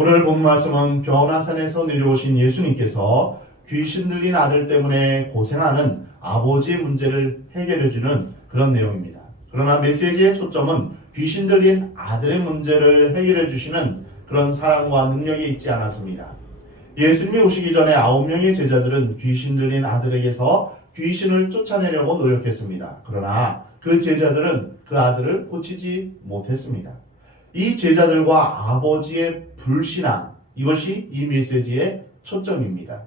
오늘 본 말씀은 변화산에서 내려오신 예수님께서 귀신 들린 아들 때문에 고생하는 아버지의 문제를 해결해주는 그런 내용입니다. 그러나 메시지의 초점은 귀신 들린 아들의 문제를 해결해주시는 그런 사랑과 능력이 있지 않았습니다. 예수님이 오시기 전에 9명의 제자들은 귀신 들린 아들에게서 귀신을 쫓아내려고 노력했습니다. 그러나 그 제자들은 그 아들을 고치지 못했습니다. 이 제자들과 아버지의 불신앙, 이것이 이 메시지의 초점입니다.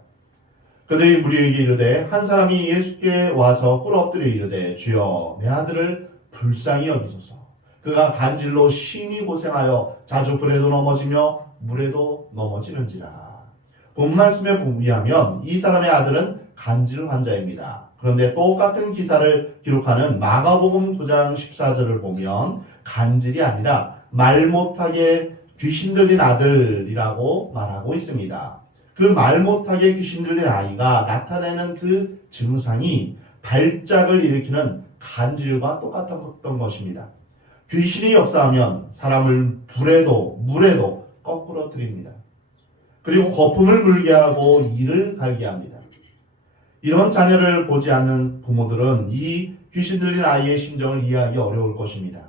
그들이 무리에게 이르되 한 사람이 예수께 와서 꿇어 엎드려 이르되 주여 내 아들을 불쌍히 여기소서. 그가 간질로 심히 고생하여 자주 불에도 넘어지며 물에도 넘어지는지라. 본 말씀에 의하면 이 사람의 아들은 간질 환자입니다. 그런데 똑같은 기사를 기록하는 마가복음 9장 14절을 보면 간질이 아니라 말 못하게 귀신 들린 아들이라고 말하고 있습니다. 그 말 못하게 귀신 들린 아이가 나타내는 그 증상이 발작을 일으키는 간질과 똑같았던 것입니다. 귀신이 역사하면 사람을 불에도 물에도 거꾸로 들입니다. 그리고 거품을 물게 하고 이를 갈게 합니다. 이런 자녀를 보지 않는 부모들은 이 귀신 들린 아이의 심정을 이해하기 어려울 것입니다.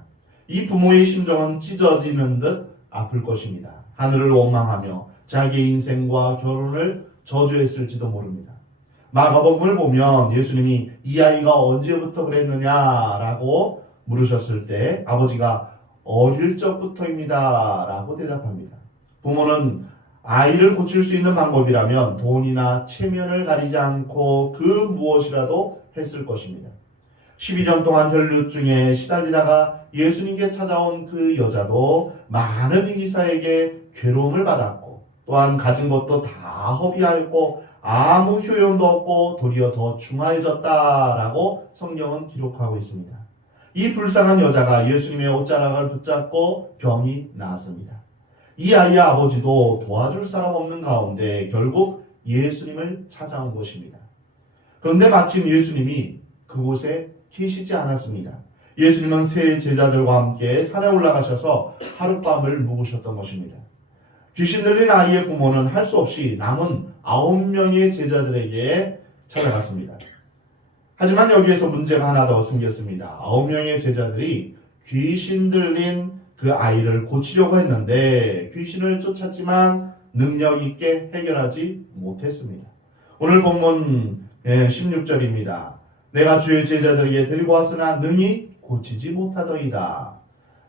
이 부모의 심정은 찢어지는 듯 아플 것입니다. 하늘을 원망하며 자기의 인생과 결혼을 저주했을지도 모릅니다. 마가복음을 보면 예수님이 이 아이가 언제부터 그랬느냐라고 물으셨을 때 아버지가 어릴 적부터입니다 라고 대답합니다. 부모는 아이를 고칠 수 있는 방법이라면 돈이나 체면을 가리지 않고 그 무엇이라도 했을 것입니다. 12년 동안 혈루증에 시달리다가 예수님께 찾아온 그 여자도 많은 의사에게 괴로움을 받았고 또한 가진 것도 다 허비하였고 아무 효용도 없고 도리어 더 중하해졌다라고 성경은 기록하고 있습니다. 이 불쌍한 여자가 예수님의 옷자락을 붙잡고 병이 나았습니다. 이 아이의 아버지도 도와줄 사람 없는 가운데 결국 예수님을 찾아온 것입니다. 그런데 마침 예수님이 그곳에 계시지 않았습니다. 예수님은 세 제자들과 함께 산에 올라가셔서 하룻밤을 묵으셨던 것입니다. 귀신 들린 아이의 부모는 할 수 없이 남은 9명의 제자들에게 찾아갔습니다. 하지만 여기에서 문제가 하나 더 생겼습니다. 9명의 제자들이 귀신 들린 그 아이를 고치려고 했는데 귀신을 쫓았지만 능력 있게 해결하지 못했습니다. 오늘 본문 16절입니다. 내가 주의 제자들에게 데리고 왔으나 능히 고치지 못하더이다.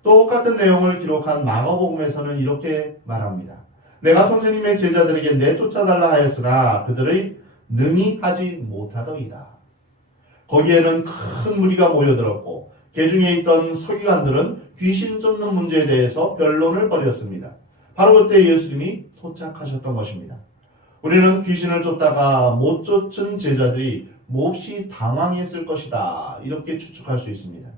똑같은 내용을 기록한 마가복음에서는 이렇게 말합니다. 내가 선생님의 제자들에게 내쫓아달라 하였으나 그들의 능히 하지 못하더이다. 거기에는 큰 무리가 모여들었고 그 중에 있던 서기관들은 귀신 쫓는 문제에 대해서 변론을 벌였습니다. 바로 그때 예수님이 도착하셨던 것입니다. 우리는 귀신을 쫓다가 못 쫓은 제자들이 몹시 당황했을 것이다 이렇게 추측할 수 있습니다.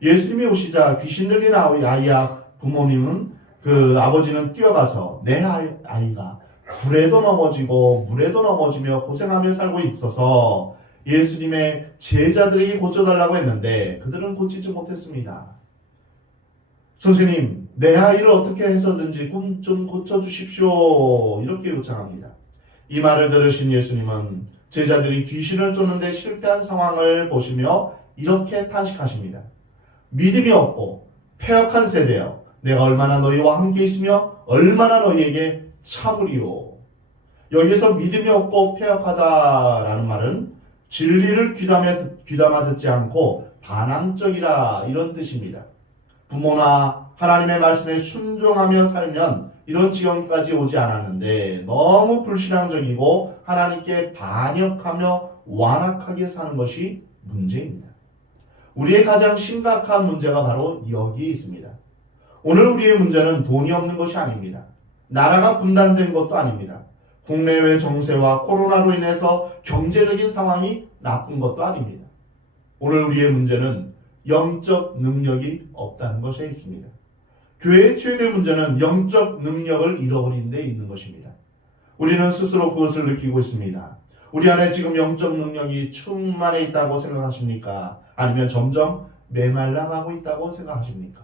예수님이 오시자 귀신 들린 아이와 부모님은 그 아버지는 뛰어가서 내 아이가 불에도 넘어지고 물에도 넘어지며 고생하며 살고 있어서 예수님의 제자들에게 고쳐달라고 했는데 그들은 고치지 못했습니다. 선생님, 내 아이를 어떻게 해서든지 좀 고쳐주십시오 이렇게 요청합니다. 이 말을 들으신 예수님은 제자들이 귀신을 쫓는데 실패한 상황을 보시며 이렇게 탄식하십니다. 믿음이 없고 패역한 세대여, 내가 얼마나 너희와 함께 있으며 얼마나 너희에게 참으리요. 여기서 믿음이 없고 패역하다라는 말은 진리를 귀담아 듣지 않고 반항적이라 이런 뜻입니다. 부모나 하나님의 말씀에 순종하며 살면 이런 지경까지 오지 않았는데 너무 불신앙적이고 하나님께 반역하며 완악하게 사는 것이 문제입니다. 우리의 가장 심각한 문제가 바로 여기에 있습니다. 오늘 우리의 문제는 돈이 없는 것이 아닙니다. 나라가 분단된 것도 아닙니다. 국내외 정세와 코로나로 인해서 경제적인 상황이 나쁜 것도 아닙니다. 오늘 우리의 문제는 영적 능력이 없다는 것에 있습니다. 교회의 최대 문제는 영적 능력을 잃어버린 데 있는 것입니다. 우리는 스스로 그것을 느끼고 있습니다. 우리 안에 지금 영적 능력이 충만해 있다고 생각하십니까? 아니면 점점 메말라가고 있다고 생각하십니까?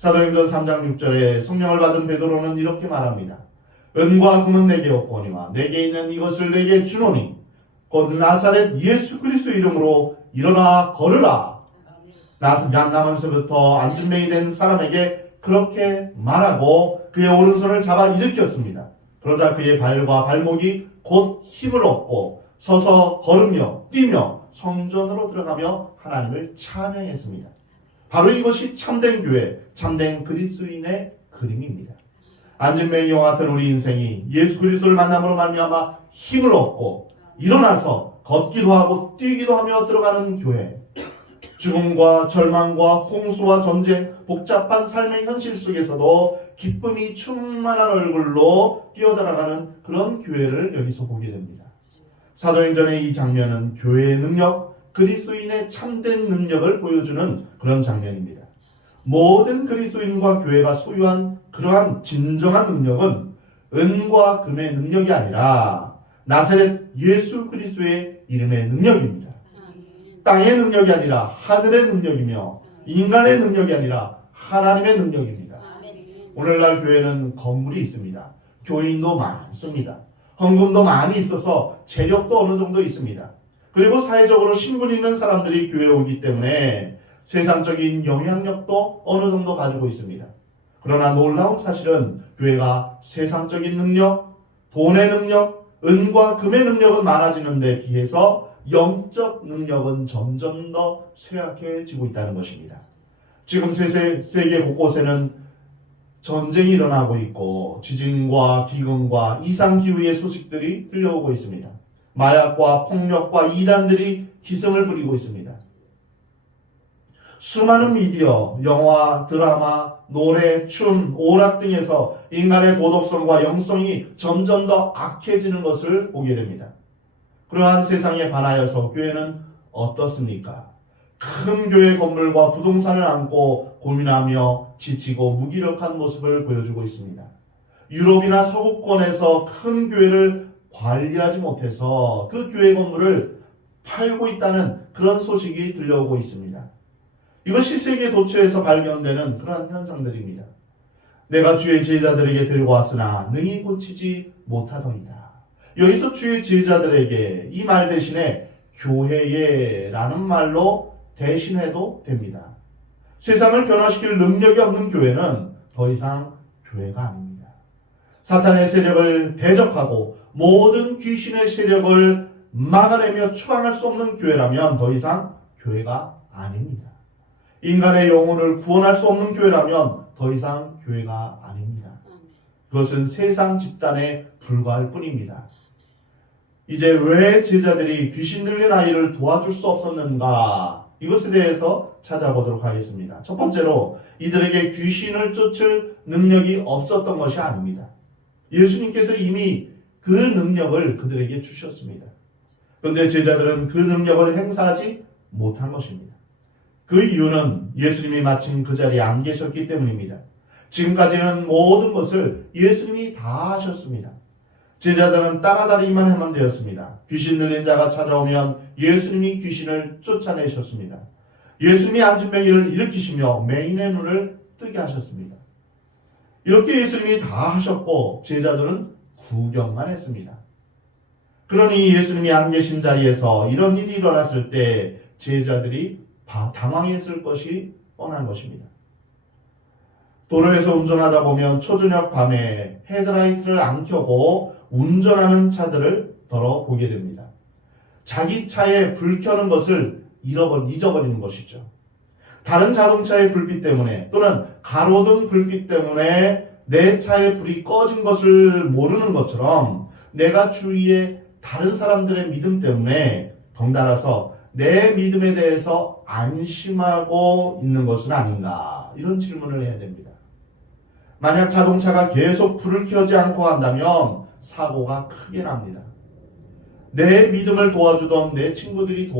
사도행전 3장 6절에 성령을 받은 베드로는 이렇게 말합니다. 은과 금은 내게 없거니와 내게 있는 이것을 내게 주노니 곧 나사렛 예수 그리스도 이름으로 일어나 걸으라. 나면서부터 안진뱅이 된 사람에게 그렇게 말하고 그의 오른손을 잡아 일으켰습니다. 그러자 그의 발과 발목이 곧 힘을 얻고 서서 걸으며 뛰며 성전으로 들어가며 하나님을 찬양했습니다. 바로 이것이 참된 교회, 참된 그리스도인의 그림입니다. 안진뱅이와 같은 우리 인생이 예수 그리스도를 만남으로 말미암아 힘을 얻고 일어나서 걷기도 하고 뛰기도 하며 들어가는 교회, 죽음과 절망과 홍수와 전쟁, 복잡한 삶의 현실 속에서도 기쁨이 충만한 얼굴로 뛰어들어가는 그런 교회를 여기서 보게 됩니다. 사도행전의 이 장면은 교회의 능력, 그리스도인의 참된 능력을 보여주는 그런 장면입니다. 모든 그리스도인과 교회가 소유한 그러한 진정한 능력은 은과 금의 능력이 아니라 나사렛 예수 그리스도의 이름의 능력입니다. 땅의 능력이 아니라 하늘의 능력이며 인간의 능력이 아니라 하나님의 능력입니다. 오늘날 교회는 건물이 있습니다. 교인도 많습니다. 헌금도 많이 있어서 재력도 어느 정도 있습니다. 그리고 사회적으로 신분 있는 사람들이 교회에 오기 때문에 세상적인 영향력도 어느 정도 가지고 있습니다. 그러나 놀라운 사실은 교회가 세상적인 능력, 돈의 능력, 은과 금의 능력은 많아지는 데 비해서 영적 능력은 점점 더 쇠약해지고 있다는 것입니다. 지금 세계 곳곳에는 전쟁이 일어나고 있고 지진과 기근과 이상기후의 소식들이 들려오고 있습니다. 마약과 폭력과 이단들이 기승을 부리고 있습니다. 수많은 미디어, 영화, 드라마, 노래, 춤, 오락 등에서 인간의 도덕성과 영성이 점점 더 악해지는 것을 보게 됩니다. 그러한 세상에 반하여서 교회는 어떻습니까? 큰 교회 건물과 부동산을 안고 고민하며 지치고 무기력한 모습을 보여주고 있습니다. 유럽이나 서구권에서 큰 교회를 관리하지 못해서 그 교회 건물을 팔고 있다는 그런 소식이 들려오고 있습니다. 이것이 세계 도처에서 발견되는 그러한 현상들입니다. 내가 주의 제자들에게 데리고 왔으나 능히 고치지 못하더이다. 여기서 주의 제자들에게 이 말 대신에 교회에 라는 말로 대신해도 됩니다. 세상을 변화시킬 능력이 없는 교회는 더 이상 교회가 아닙니다. 사탄의 세력을 대적하고 모든 귀신의 세력을 막아내며 추방할 수 없는 교회라면 더 이상 교회가 아닙니다. 인간의 영혼을 구원할 수 없는 교회라면 더 이상 교회가 아닙니다. 그것은 세상 집단에 불과할 뿐입니다. 이제 왜 제자들이 귀신 들린 아이를 도와줄 수 없었는가? 이것에 대해서 찾아보도록 하겠습니다. 첫 번째로 이들에게 귀신을 쫓을 능력이 없었던 것이 아닙니다. 예수님께서 이미 그 능력을 그들에게 주셨습니다. 그런데 제자들은 그 능력을 행사하지 못한 것입니다. 그 이유는 예수님이 마침 그 자리에 안 계셨기 때문입니다. 지금까지는 모든 것을 예수님이 다 하셨습니다. 제자들은 따라다니기만 하면 되었습니다. 귀신 들린 자가 찾아오면 예수님이 귀신을 쫓아내셨습니다. 예수님이 안진뱅이를 일으키시며 맹인의 눈을 뜨게 하셨습니다. 이렇게 예수님이 다 하셨고 제자들은 구경만 했습니다. 그러니 예수님이 안 계신 자리에서 이런 일이 일어났을 때 제자들이 당황했을 것이 뻔한 것입니다. 도로에서 운전하다 보면 초저녁 밤에 헤드라이트를 안 켜고 운전하는 차들을 더러 보게 됩니다. 자기 차에 불 켜는 것을 잊어버리는 것이죠. 다른 자동차의 불빛 때문에 또는 가로등 불빛 때문에 내 차의 불이 꺼진 것을 모르는 것처럼 내가 주위에 다른 사람들의 믿음 때문에 덩달아서 내 믿음에 대해서 안심하고 있는 것은 아닌가, 이런 질문을 해야 됩니다. 만약 자동차가 계속 불을 켜지 않고 한다면 사고가 크게 납니다. 내 믿음을 도와주던 내 친구들이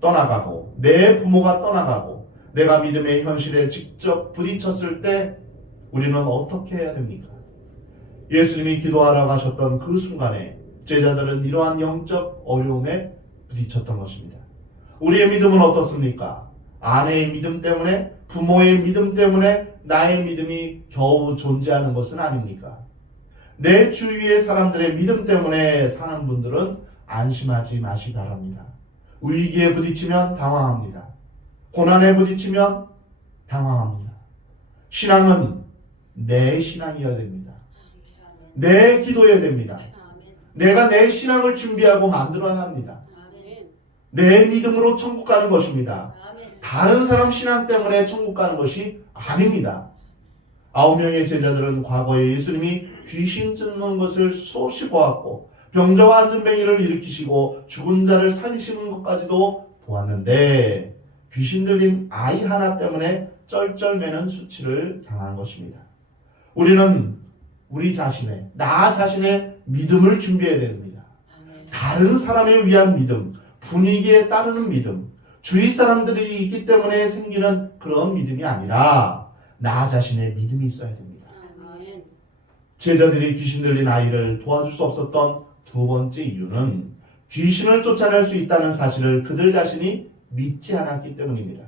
떠나가고 내 부모가 떠나가고 내가 믿음의 현실에 직접 부딪혔을 때 우리는 어떻게 해야 됩니까? 예수님이 기도하러 가셨던 그 순간에 제자들은 이러한 영적 어려움에 부딪혔던 것입니다. 우리의 믿음은 어떻습니까? 아내의 믿음 때문에, 부모의 믿음 때문에 나의 믿음이 겨우 존재하는 것은 아닙니까? 내 주위의 사람들의 믿음 때문에 사는 분들은 안심하지 마시기 바랍니다. 위기에 부딪히면 당황합니다. 고난에 부딪히면 당황합니다. 신앙은 내 신앙이어야 됩니다. 내 기도여야 됩니다. 내가 내 신앙을 준비하고 만들어야 합니다. 내 믿음으로 천국 가는 것입니다. 다른 사람 신앙 때문에 천국 가는 것이 아닙니다. 9명의 제자들은 과거에 예수님이 귀신 쫓는 것을 수없이 보았고 병자와 안전뱅이를 일으키시고 죽은 자를 살리시는 것까지도 보았는데 귀신 들린 아이 하나 때문에 쩔쩔매는 수치를 당한 것입니다. 우리는 우리 자신의, 나 자신의 믿음을 준비해야 됩니다. 다른 사람에 위한 믿음, 분위기에 따르는 믿음, 주위 사람들이 있기 때문에 생기는 그런 믿음이 아니라 나 자신의 믿음이 있어야 됩니다. 제자들이 귀신 들린 아이를 도와줄 수 없었던 두 번째 이유는 귀신을 쫓아낼 수 있다는 사실을 그들 자신이 믿지 않았기 때문입니다.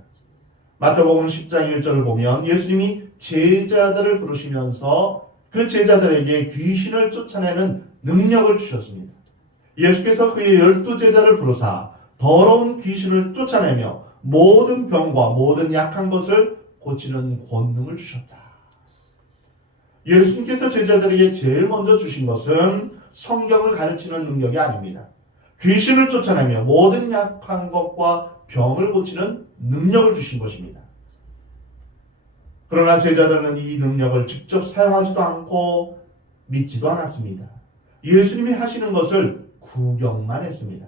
마태복음 10장 1절을 보면 예수님이 제자들을 부르시면서 그 제자들에게 귀신을 쫓아내는 능력을 주셨습니다. 예수께서 그의 12제자를 부르사 더러운 귀신을 쫓아내며 모든 병과 모든 약한 것을 고치는 권능을 주셨다. 예수님께서 제자들에게 제일 먼저 주신 것은 성경을 가르치는 능력이 아닙니다. 귀신을 쫓아내며 모든 약한 것과 병을 고치는 능력을 주신 것입니다. 그러나 제자들은 이 능력을 직접 사용하지도 않고 믿지도 않았습니다. 예수님이 하시는 것을 구경만 했습니다.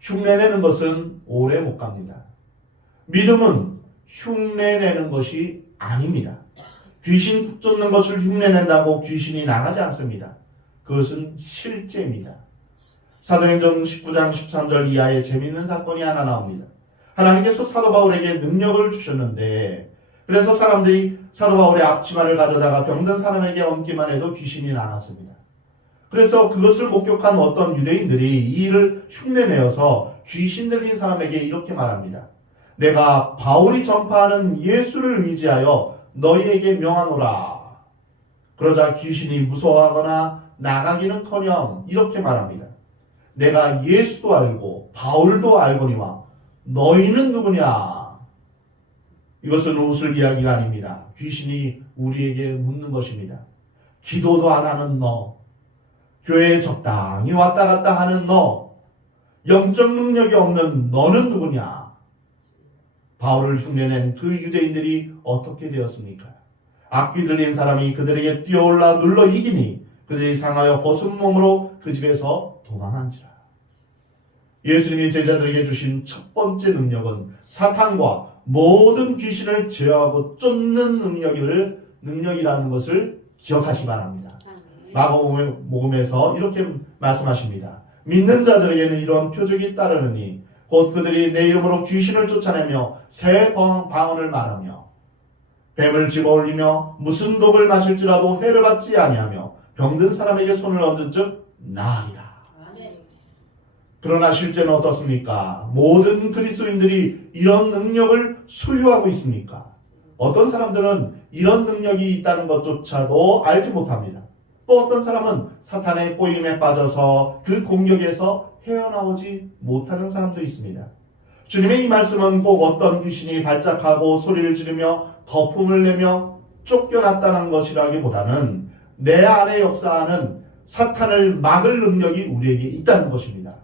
흉내내는 것은 오래 못 갑니다. 믿음은 흉내내는 것이 아닙니다. 귀신 쫓는 것을 흉내낸다고 귀신이 나가지 않습니다. 그것은 실제입니다. 사도행전 19장 13절 이하에 재미있는 사건이 하나 나옵니다. 하나님께서 사도 바울에게 능력을 주셨는데 그래서 사람들이 사도 바울의 앞치마를 가져다가 병든 사람에게 얹기만 해도 귀신이 나갔습니다. 그래서 그것을 목격한 어떤 유대인들이 이 일을 흉내내어서 귀신 들린 사람에게 이렇게 말합니다. 내가 바울이 전파하는 예수를 의지하여 너희에게 명하노라. 그러자 귀신이 무서워하거나 나가기는커녕 이렇게 말합니다. 내가 예수도 알고 바울도 알거니와 너희는 누구냐? 이것은 웃을 이야기가 아닙니다. 귀신이 우리에게 묻는 것입니다. 기도도 안 하는 너, 교회에 적당히 왔다 갔다 하는 너, 영적 능력이 없는 너는 누구냐? 바울을 흉내낸 그 유대인들이 어떻게 되었습니까? 악귀 들린 사람이 그들에게 뛰어올라 눌러 이기니 그들이 상하여 벗은 몸으로 그 집에서 도망한지라. 예수님이 제자들에게 주신 첫 번째 능력은 사탄과 모든 귀신을 제어하고 쫓는 능력이라는 것을 기억하시기 바랍니다. 마가복음에서 이렇게 말씀하십니다. 믿는 자들에게는 이러한 표적이 따르느니 곧 그들이 내 이름으로 귀신을 쫓아내며 새 방언을 말하며 뱀을 집어올리며 무슨 독을 마실지라도 해를 받지 아니하며 병든 사람에게 손을 얹은 즉 나으리라. 그러나 실제는 어떻습니까? 모든 그리스도인들이 이런 능력을 소유하고 있습니까? 어떤 사람들은 이런 능력이 있다는 것조차도 알지 못합니다. 또 어떤 사람은 사탄의 꼬임에 빠져서 그 공격에서 헤어나오지 못하는 사람도 있습니다. 주님의 이 말씀은 꼭 어떤 귀신이 발작하고 소리를 지르며 거품을 내며 쫓겨났다는 것이라기보다는 내 안에 역사하는 사탄을 막을 능력이 우리에게 있다는 것입니다.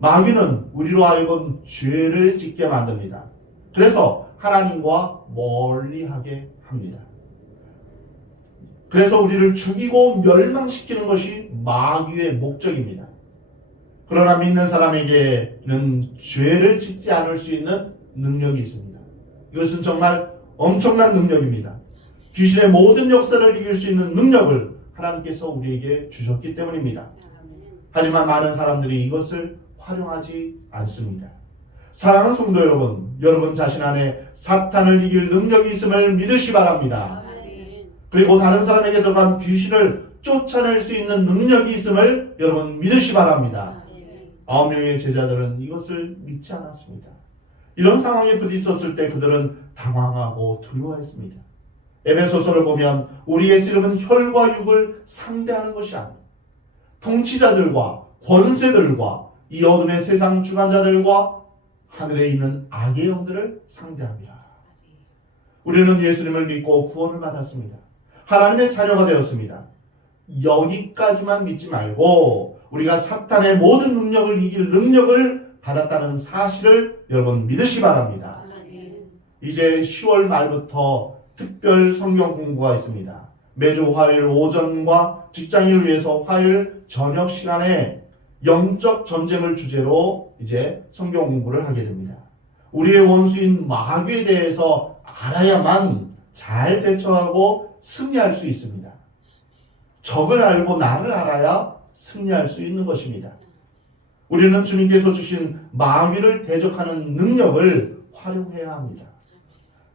마귀는 우리로 하여금 죄를 짓게 만듭니다. 그래서 하나님과 멀리하게 합니다. 그래서 우리를 죽이고 멸망시키는 것이 마귀의 목적입니다. 그러나 믿는 사람에게는 죄를 짓지 않을 수 있는 능력이 있습니다. 이것은 정말 엄청난 능력입니다. 귀신의 모든 역사를 이길 수 있는 능력을 하나님께서 우리에게 주셨기 때문입니다. 하지만 많은 사람들이 이것을 활용하지 않습니다. 사랑하는 성도 여러분, 여러분 자신 안에 사탄을 이길 능력이 있음을 믿으시 바랍니다. 그리고 다른 사람에게 들어간 귀신을 쫓아낼 수 있는 능력이 있음을 여러분 믿으시 바랍니다. 9명의 제자들은 이것을 믿지 않았습니다. 이런 상황에 부딪혔을 때 그들은 당황하고 두려워했습니다. 에베소서를 보면 우리의 씨름은 혈과 육을 상대하는 것이 아니고 통치자들과 권세들과 이 어둠의 세상 주관자들과 하늘에 있는 악의 영들을 상대합니다. 우리는 예수님을 믿고 구원을 받았습니다. 하나님의 자녀가 되었습니다. 여기까지만 믿지 말고 우리가 사탄의 모든 능력을 이길 능력을 받았다는 사실을 여러분 믿으시 바랍니다. 이제 10월 말부터 특별 성경 공부가 있습니다. 매주 화요일 오전과 직장인을 위해서 화요일 저녁 시간에 영적 전쟁을 주제로 이제 성경 공부를 하게 됩니다. 우리의 원수인 마귀에 대해서 알아야만 잘 대처하고 승리할 수 있습니다. 적을 알고 나를 알아야 승리할 수 있는 것입니다. 우리는 주님께서 주신 마귀를 대적하는 능력을 활용해야 합니다.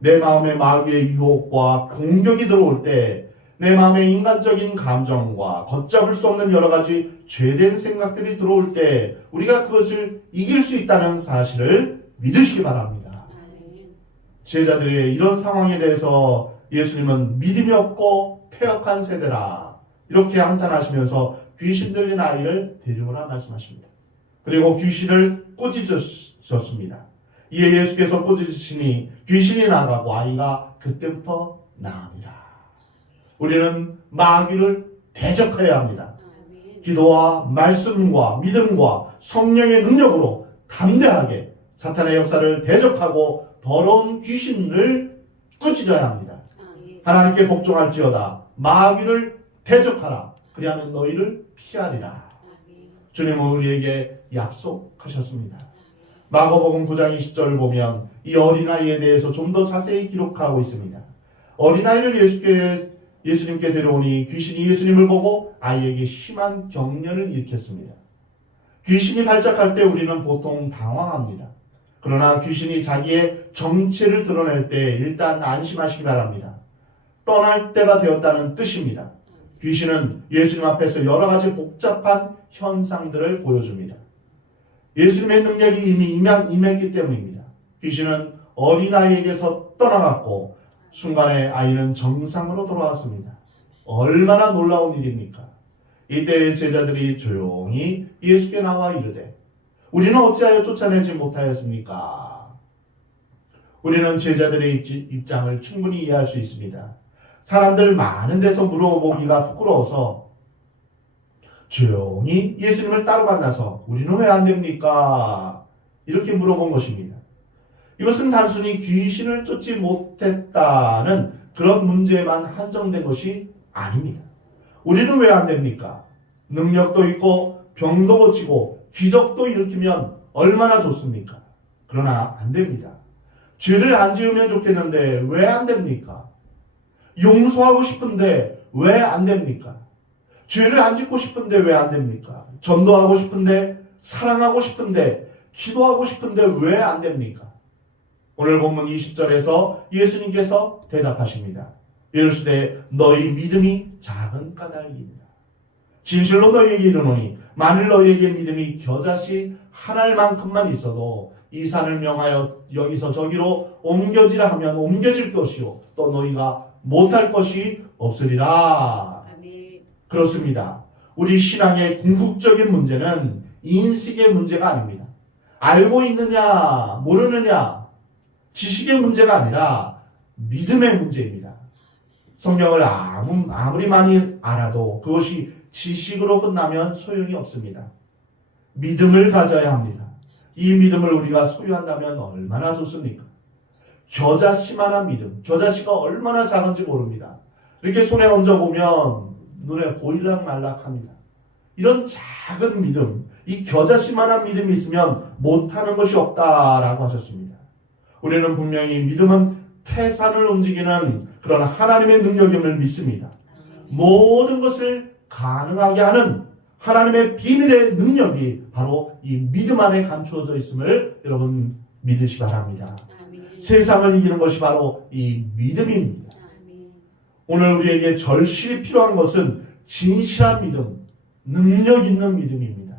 내 마음에 마귀의 유혹과 공격이 들어올 때 내 마음에 인간적인 감정과 걷잡을 수 없는 여러 가지 죄된 생각들이 들어올 때 우리가 그것을 이길 수 있다는 사실을 믿으시기 바랍니다. 제자들의 이런 상황에 대해서 예수님은 믿음이 없고 패역한 세대라 이렇게 한탄하시면서 귀신 들린 아이를 데려오라 말씀하십니다. 그리고 귀신을 꾸짖으셨습니다. 이에 예수께서 꾸짖으시니 귀신이 나가고 아이가 그때부터 나으니라. 우리는 마귀를 대적해야 합니다. 기도와 말씀과 믿음과 성령의 능력으로 담대하게 사탄의 역사를 대적하고 더러운 귀신을 꾸짖어야 합니다. 하나님께 복종할지어다. 마귀를 대적하라. 그리하면 너희를 피하리라. 주님은 우리에게 약속하셨습니다. 마가복음 9장 20절을 보면 이 어린아이에 대해서 좀 더 자세히 기록하고 있습니다. 어린아이를 예수님께 데려오니 귀신이 예수님을 보고 아이에게 심한 경련을 일으켰습니다. 귀신이 발작할 때 우리는 보통 당황합니다. 그러나 귀신이 자기의 정체를 드러낼 때 일단 안심하시기 바랍니다. 떠날 때가 되었다는 뜻입니다. 귀신은 예수님 앞에서 여러 가지 복잡한 현상들을 보여줍니다. 예수님의 능력이 이미 임했기 때문입니다. 귀신은 어린아이에게서 떠나갔고 순간에 아이는 정상으로 돌아왔습니다. 얼마나 놀라운 일입니까? 이때 제자들이 조용히 예수께 나와 이르되 우리는 어찌하여 쫓아내지 못하였습니까? 우리는 제자들의 입장을 충분히 이해할 수 있습니다. 사람들 많은 데서 물어보기가 부끄러워서 조용히 예수님을 따로 만나서 우리는 왜 안 됩니까? 이렇게 물어본 것입니다. 이것은 단순히 귀신을 쫓지 못했다는 그런 문제에만 한정된 것이 아닙니다. 우리는 왜 안 됩니까? 능력도 있고 병도 고치고 기적도 일으키면 얼마나 좋습니까? 그러나 안 됩니다. 죄를 안 지으면 좋겠는데 왜 안 됩니까? 용서하고 싶은데 왜 안 됩니까? 죄를 안 짓고 싶은데 왜 안 됩니까? 전도하고 싶은데, 사랑하고 싶은데, 기도하고 싶은데 왜 안 됩니까? 오늘 본문 20절에서 예수님께서 대답하십니다. 이르시되 너희 믿음이 작은 까닭이니라. 진실로 너희에게 이르노니 만일 너희에게 믿음이 겨자씨 한 알만큼만 있어도 이 산을 명하여 여기서 저기로 옮겨지라 하면 옮겨질 것이요 또 너희가 못할 것이 없으리라. 아멘. 그렇습니다. 우리 신앙의 궁극적인 문제는 인식의 문제가 아닙니다. 알고 있느냐 모르느냐 지식의 문제가 아니라 믿음의 문제입니다. 성경을 아무리 많이 알아도 그것이 지식으로 끝나면 소용이 없습니다. 믿음을 가져야 합니다. 이 믿음을 우리가 소유한다면 얼마나 좋습니까? 겨자씨만한 믿음, 겨자씨가 얼마나 작은지 모릅니다. 이렇게 손에 얹어보면 눈에 보일락말락합니다. 이런 작은 믿음, 이 겨자씨만한 믿음이 있으면 못하는 것이 없다라고 하셨습니다. 우리는 분명히 믿음은 태산을 움직이는 그런 하나님의 능력임을 믿습니다. 모든 것을 가능하게 하는 하나님의 비밀의 능력이 바로 이 믿음 안에 감추어져 있음을 여러분 믿으시 바랍니다. 아멘. 세상을 이기는 것이 바로 이 믿음입니다. 아멘. 오늘 우리에게 절실히 필요한 것은 진실한 믿음, 능력 있는 믿음입니다.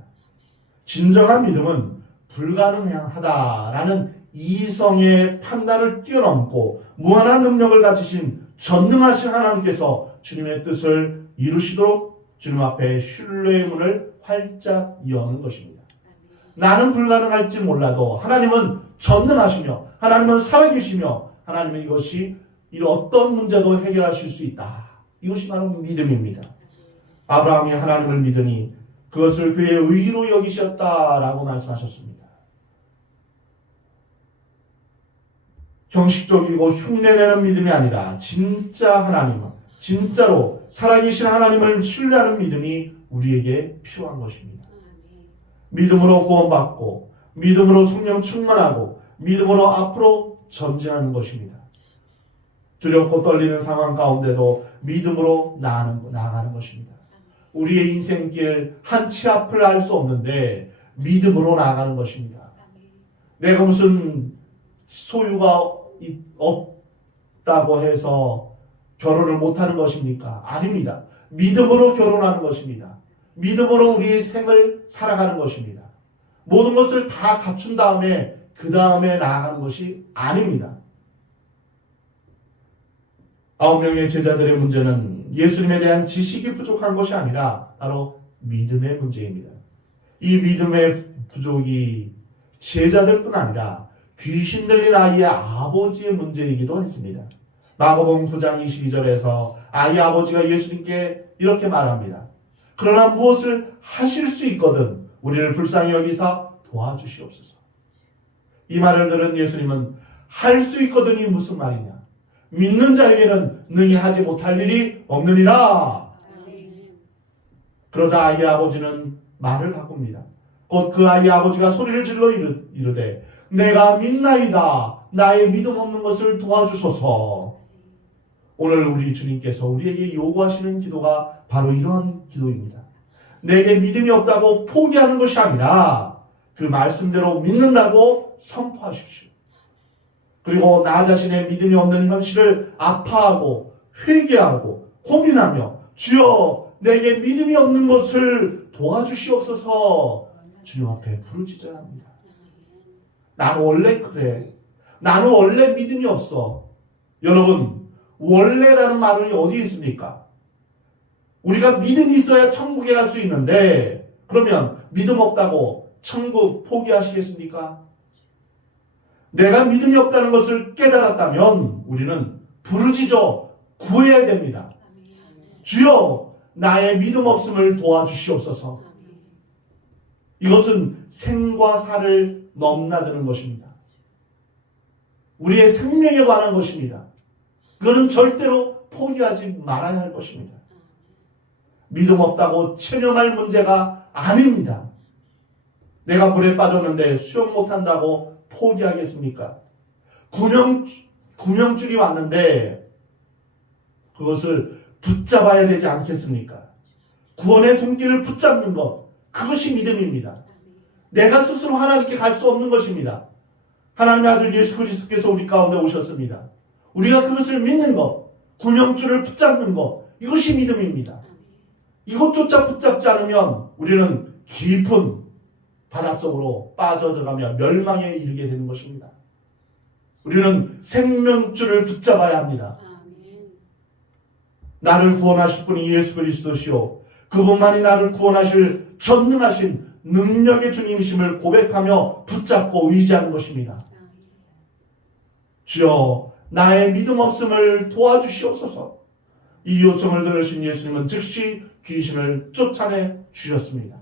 진정한 믿음은 불가능하다라는 이성의 판단을 뛰어넘고 무한한 능력을 가지신 전능하신 하나님께서 주님의 뜻을 이루시도록 주님 앞에 신뢰의 문을 활짝 여는 것입니다. 나는 불가능할지 몰라도 하나님은 전능하시며 하나님은 살아계시며 하나님은 이것이 어떤 문제도 해결하실 수 있다. 이것이 바로 믿음입니다. 아브라함이 하나님을 믿으니 그것을 그의 의로 여기셨다라고 말씀하셨습니다. 형식적이고 흉내내는 믿음이 아니라 진짜 하나님은 진짜로 살아계신 하나님을 신뢰하는 믿음이 우리에게 필요한 것입니다. 믿음으로 구원받고 믿음으로 성령 충만하고 믿음으로 앞으로 전진하는 것입니다. 두렵고 떨리는 상황 가운데도 믿음으로 나아가는 것입니다. 우리의 인생길 한 치 앞을 알 수 없는데 믿음으로 나아가는 것입니다. 내가 무슨 소유가 없다고 해서 결혼을 못하는 것입니까? 아닙니다. 믿음으로 결혼하는 것입니다. 믿음으로 우리의 생을 살아가는 것입니다. 모든 것을 다 갖춘 다음에 그 다음에 나아가는 것이 아닙니다. 9명의 제자들의 문제는 예수님에 대한 지식이 부족한 것이 아니라 바로 믿음의 문제입니다. 이 믿음의 부족이 제자들뿐 아니라 귀신 들린 아이의 아버지의 문제이기도 했습니다. 마가복음 9장 22절에서 아이 아버지가 예수님께 이렇게 말합니다. 그러나 무엇을 하실 수 있거든 우리를 불쌍히 여기사 도와주시옵소서. 이 말을 들은 예수님은 할 수 있거든이 무슨 말이냐? 믿는 자에게는 능히 하지 못할 일이 없느니라. 그러자 아이의 아버지는 말을 바꿉니다. 곧 그 아이의 아버지가 소리를 질러 이르되 내가 믿나이다. 나의 믿음 없는 것을 도와주소서. 오늘 우리 주님께서 우리에게 요구하시는 기도가 바로 이러한 기도입니다. 내게 믿음이 없다고 포기하는 것이 아니라 그 말씀대로 믿는다고 선포하십시오. 그리고 나 자신의 믿음이 없는 현실을 아파하고 회개하고 고민하며 주여 내게 믿음이 없는 것을 도와주시옵소서 주님 앞에 부르짖어야 합니다. 나는 원래 그래. 나는 원래 믿음이 없어. 여러분 원래라는 말은 어디 있습니까? 우리가 믿음이 있어야 천국에 갈 수 있는데 그러면 믿음 없다고 천국 포기하시겠습니까? 내가 믿음이 없다는 것을 깨달았다면 우리는 부르짖어 구해야 됩니다. 주여 나의 믿음 없음을 도와주시옵소서. 이것은 생과 사를 넘나드는 것입니다. 우리의 생명에 관한 것입니다. 그거는 절대로 포기하지 말아야 할 것입니다. 믿음 없다고 체념할 문제가 아닙니다. 내가 물에 빠졌는데 수영 못한다고 포기하겠습니까? 구명줄이 왔는데 그것을 붙잡아야 되지 않겠습니까? 구원의 손길을 붙잡는 것, 그것이 믿음입니다. 내가 스스로 하나님께 갈 수 없는 것입니다. 하나님의 아들 예수 그리스도께서 우리 가운데 오셨습니다. 우리가 그것을 믿는 것, 구명줄을 붙잡는 것, 이것이 믿음입니다. 이것조차 붙잡지 않으면 우리는 깊은 바닷속으로 빠져들어가며 멸망에 이르게 되는 것입니다. 우리는 생명줄을 붙잡아야 합니다. 나를 구원하실 분이 예수 그리스도시요 그분만이 나를 구원하실 전능하신 능력의 주님이심을 고백하며 붙잡고 의지하는 것입니다. 주여 나의 믿음 없음을 도와주시옵소서. 이 요청을 들으신 예수님은 즉시 귀신을 쫓아내 주셨습니다.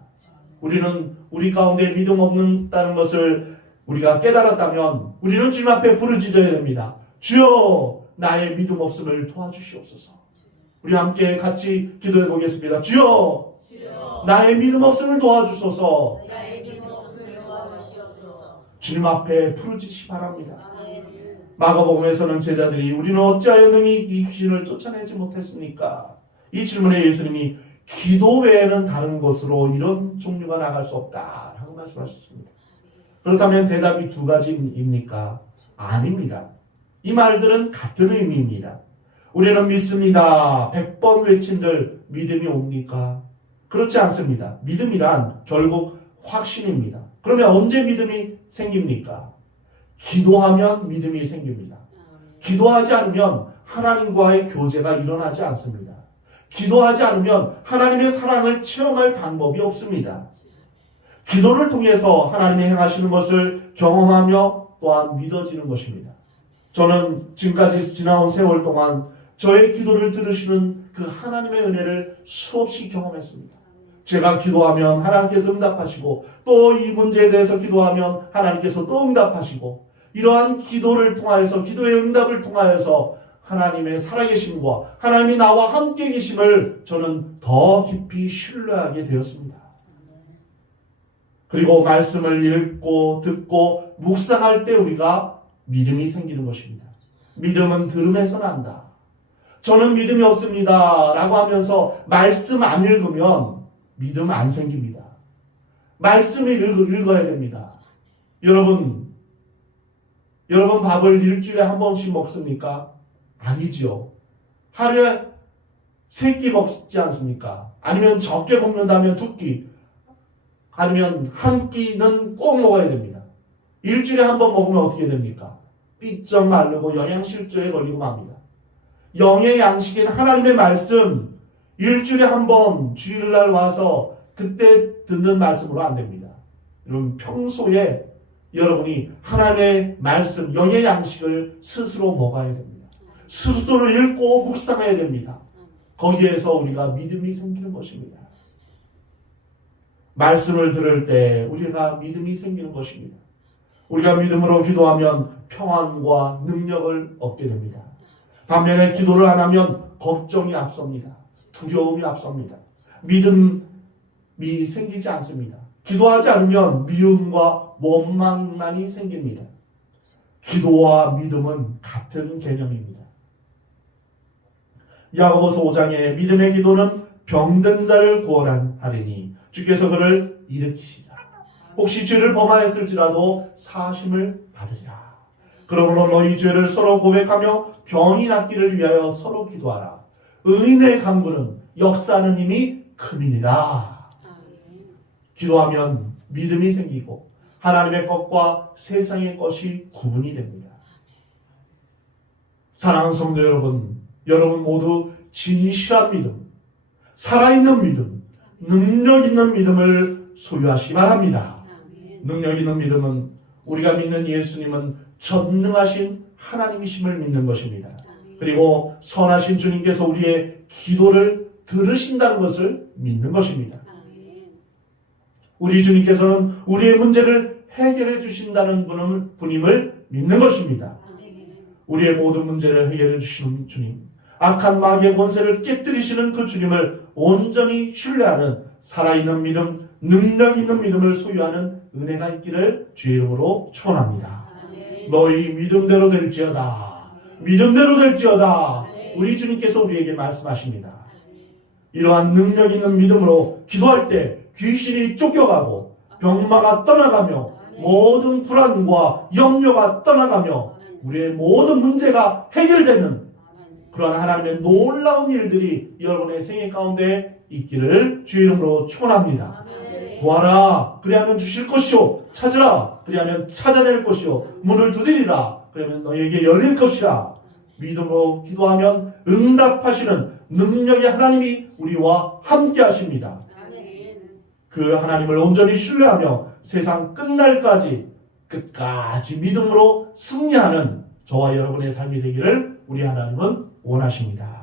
우리는 우리 가운데 믿음 없다는 것을 우리가 깨달았다면 우리는 주님 앞에 부르짖어야 됩니다. 주여 나의 믿음 없음을 도와주시옵소서. 우리 함께 같이 기도해 보겠습니다. 주여 나의 믿음 없음을 도와주소서. 주님 앞에 부르짖기 바랍니다. 마가복음에서는 제자들이 우리는 어찌하여 능히 이 귀신을 쫓아내지 못했습니까? 이 질문에 예수님이 기도 외에는 다른 것으로 이런 종류가 나갈 수 없다라고 말씀하셨습니다. 그렇다면 대답이 두 가지입니까? 아닙니다. 이 말들은 같은 의미입니다. 우리는 믿습니다. 100번 외친들 믿음이 옵니까? 그렇지 않습니다. 믿음이란 결국 확신입니다. 그러면 언제 믿음이 생깁니까? 기도하면 믿음이 생깁니다. 기도하지 않으면 하나님과의 교제가 일어나지 않습니다. 기도하지 않으면 하나님의 사랑을 체험할 방법이 없습니다. 기도를 통해서 하나님이 행하시는 것을 경험하며 또한 믿어지는 것입니다. 저는 지금까지 지나온 세월 동안 저의 기도를 들으시는 그 하나님의 은혜를 수없이 경험했습니다. 제가 기도하면 하나님께서 응답하시고 또 이 문제에 대해서 기도하면 하나님께서 또 응답하시고 이러한 기도를 통하여서 기도의 응답을 통하여서 하나님의 살아계심과 하나님이 나와 함께 계심을 저는 더 깊이 신뢰하게 되었습니다. 그리고 말씀을 읽고 듣고 묵상할 때 우리가 믿음이 생기는 것입니다. 믿음은 들음에서 난다. 저는 믿음이 없습니다 라고 하면서 말씀 안 읽으면 믿음 안 생깁니다. 말씀을 읽어야 됩니다. 여러분 밥을 일주일에 한 번씩 먹습니까? 아니죠. 하루에 3끼 먹지 않습니까? 아니면 적게 먹는다면 2끼, 아니면 1끼는 꼭 먹어야 됩니다. 일주일에 한 번 먹으면 어떻게 됩니까? 삐쩍 마르고 영양실조에 걸리고 맙니다. 영의 양식인 하나님의 말씀, 일주일에 한 번 주일날 와서 그때 듣는 말씀으로 안 됩니다. 여러분 평소에 여러분이 하나님의 말씀, 영의 양식을 스스로 먹어야 됩니다. 스스로 읽고 묵상해야 됩니다. 거기에서 우리가 믿음이 생기는 것입니다. 말씀을 들을 때 우리가 믿음이 생기는 것입니다. 우리가 믿음으로 기도하면 평안과 능력을 얻게 됩니다. 반면에 기도를 안 하면 걱정이 앞섭니다. 두려움이 앞섭니다. 믿음이 생기지 않습니다. 기도하지 않으면 미움과 원망만이 생깁니다. 기도와 믿음은 같은 개념입니다. 야고보서 5장에 믿음의 기도는 병든 자를 구원하리니 주께서 그를 일으키시리라. 혹시 죄를 범하였을지라도 사심을 받으리라. 그러므로 너희 죄를 서로 고백하며 병이 낫기를 위하여 서로 기도하라. 의인의 간구는 역사하는 힘이 큼이니라. 기도하면 믿음이 생기고 하나님의 것과 세상의 것이 구분이 됩니다. 사랑하는 성도 여러분, 여러분 모두 진실한 믿음, 살아있는 믿음, 능력 있는 믿음을 소유하시기 바랍니다. 능력 있는 믿음은 우리가 믿는 예수님은 전능하신 하나님이심을 믿는 것입니다. 그리고 선하신 주님께서 우리의 기도를 들으신다는 것을 믿는 것입니다. 우리 주님께서는 우리의 문제를 해결해 주신다는 분임을 믿는 것입니다. 우리의 모든 문제를 해결해 주시는 주님, 악한 마귀의 권세를 깨뜨리시는 그 주님을 온전히 신뢰하는 살아있는 믿음, 능력 있는 믿음을 소유하는 은혜가 있기를 주의 이름으로 축원합니다. 너희 믿음대로 될지어다. 믿음대로 될지어다. 우리 주님께서 우리에게 말씀하십니다. 이러한 능력 있는 믿음으로 기도할 때 귀신이 쫓겨가고 병마가 떠나가며 모든 불안과 염려가 떠나가며 우리의 모든 문제가 해결되는 그러한 하나님의 놀라운 일들이 여러분의 생애 가운데 있기를 주의 이름으로 축원합니다. 구하라 그리하면 주실 것이요, 찾으라 그리하면 찾아낼 것이요, 문을 두드리라 그러면 너희에게 열릴 것이라. 믿음으로 기도하면 응답하시는 능력의 하나님이 우리와 함께 하십니다. 그 하나님을 온전히 신뢰하며 세상 끝날까지 끝까지 믿음으로 승리하는 저와 여러분의 삶이 되기를 우리 하나님은 원하십니다.